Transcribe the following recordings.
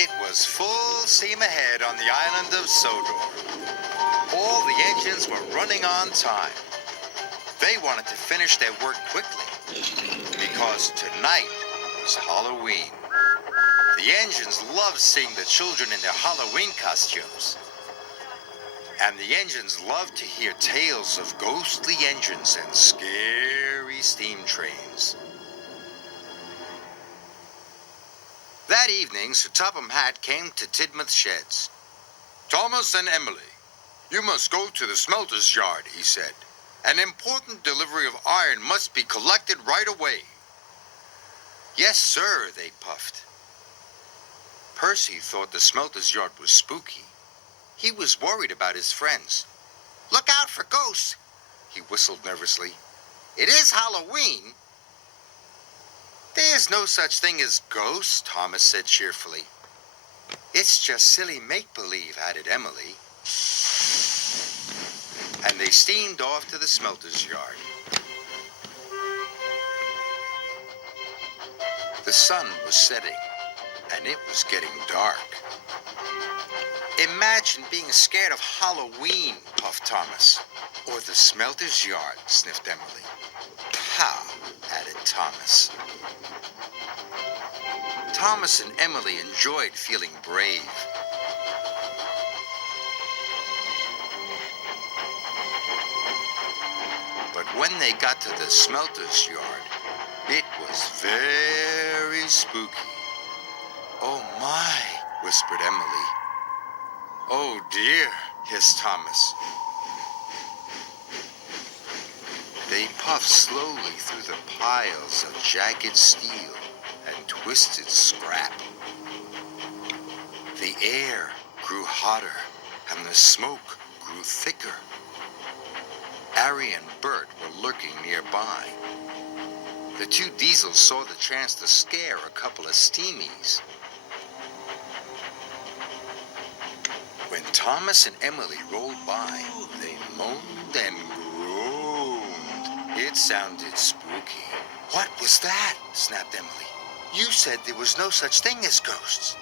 It was full steam ahead on the island of Sodor. All the engines were running on time. They wanted to finish their work quickly because tonight was Halloween. The engines loved seeing the children in their Halloween costumes. And the engines loved to hear tales of ghostly engines and scary steam trains. That evening, Sir Topham Hatt came to Tidmouth Sheds. "Thomas and Emily, you must go to the Smelters yard," he said. "An important delivery of iron must be collected right away." "Yes, sir," they puffed. Percy thought the Smelters yard was spooky. He was worried about his friends. "Look out for ghosts," he whistled nervously. "It is Halloween." "There's no such thing as ghosts," Thomas said cheerfully. "It's just silly make-believe," added Emily. And they steamed off to the Smelters yard. The sun was setting, and it was getting dark. "Imagine being scared of Halloween," puffed Thomas. "Or the Smelters yard," sniffed Emily. "Ha," added Thomas. Thomas and Emily enjoyed feeling brave. But when they got to the Smelters yard, it was very spooky. "Oh my," whispered Emily. "Oh dear," hissed Thomas. They puffed slowly through the piles of jagged steel and twisted scrap. The air grew hotter and the smoke grew thicker. Harry and Bert were lurking nearby. The two Diesels saw the chance to scare a couple of steamies. When Thomas and Emily rolled by, they moaned and groaned. It sounded spooky. "What was that?" snapped Emily. "You said there was no such thing as ghosts."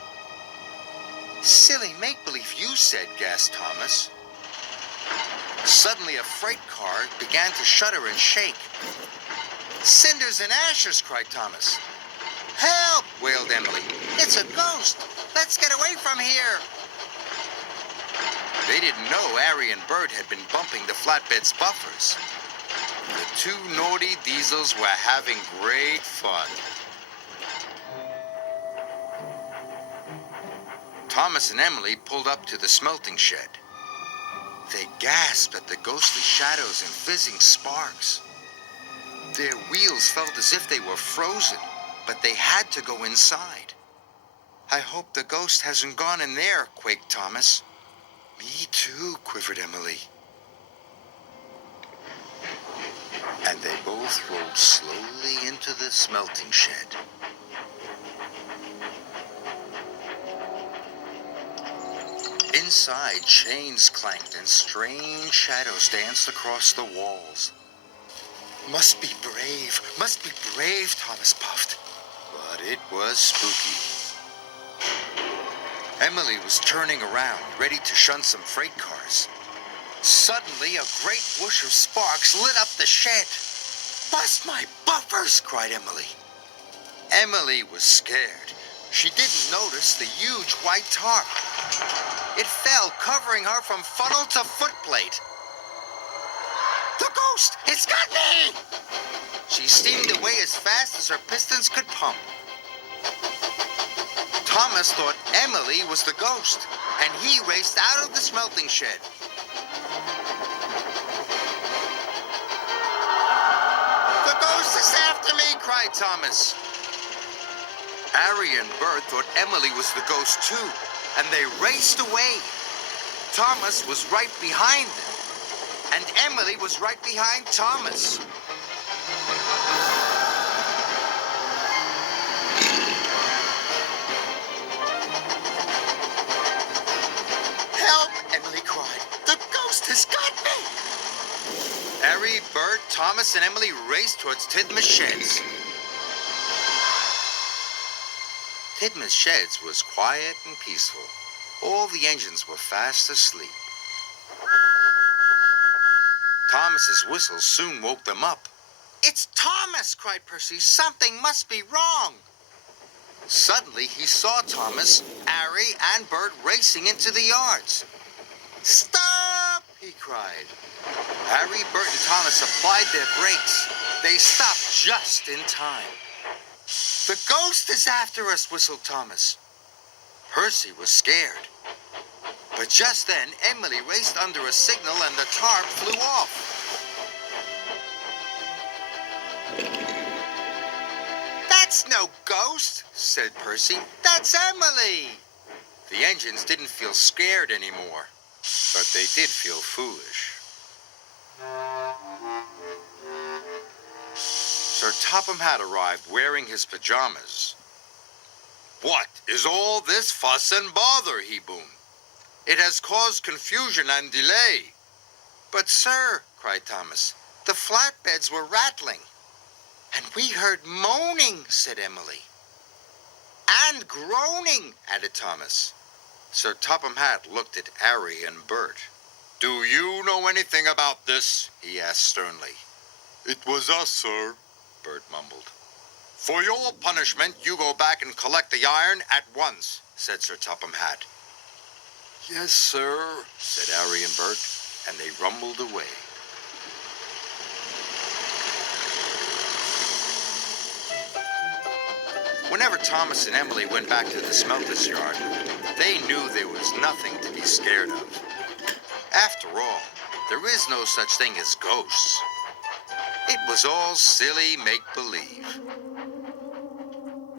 "Silly make-believe, you said," gasped Thomas. Suddenly a freight car began to shudder and shake. "Cinders and ashes!" cried Thomas. "Help!" wailed Emily. "It's a ghost! Let's get away from here!" They didn't know Harry and Bert had been bumping the flatbed's buffers. The two naughty Diesels were having great fun. Thomas and Emily pulled up to the smelting shed. They gasped at the ghostly shadows and fizzing sparks. Their wheels felt as if they were frozen, but they had to go inside. "I hope the ghost hasn't gone in there," quaked Thomas. "Me too," quivered Emily. And they both rolled slowly into the smelting shed. Inside, chains clanked and strange shadows danced across the walls. Must be brave, Thomas puffed. But it was spooky. Emily was turning around, ready to shun some freight cars. Suddenly, a great whoosh of sparks lit up the shed. "Bust my buffers!" cried Emily. Emily was scared. She didn't notice the huge white tarp. It fell, covering her from funnel to footplate. "The ghost! It's got me!" She steamed away as fast as her pistons could pump. Thomas thought Emily was the ghost, and he raced out of the smelting shed. "The ghost is after me!" cried Thomas. Harry and Bert thought Emily was the ghost too, and they raced away. Thomas was right behind them, and Emily was right behind Thomas. "Help!" Emily cried. "The ghost has got me!" Harry, Bert, Thomas, and Emily raced towards Tidmouth Sheds. Tidman's sheds was quiet and peaceful. All the engines were fast asleep. Thomas's whistle soon woke them up. "It's Thomas!" cried Percy. "Something must be wrong." Suddenly, he saw Thomas, Harry, and Bert racing into the yards. "Stop!" he cried. Harry, Bert, and Thomas applied their brakes. They stopped just in time. "The ghost is after us," whistled Thomas. Percy was scared. But just then, Emily raced under a signal and the tarp flew off. "That's no ghost," said Percy. "That's Emily." The engines didn't feel scared anymore, but they did feel foolish. Sir Topham Hatt arrived wearing his pajamas. "What is all this fuss and bother?" he boomed. "It has caused confusion and delay." "But, sir," cried Thomas, "the flatbeds were rattling." "And we heard moaning," said Emily. "And groaning," added Thomas. Sir Topham Hatt looked at Harry and Bert. "Do you know anything about this?" he asked sternly. "It was us, sir," Bert mumbled. "For your punishment, you go back and collect the iron at once," said Sir Topham Hatt. "Yes, sir," said Harry and Bert, and they rumbled away. Whenever Thomas and Emily went back to the Smelters yard, they knew there was nothing to be scared of. After all, there is no such thing as ghosts. It was all silly make-believe.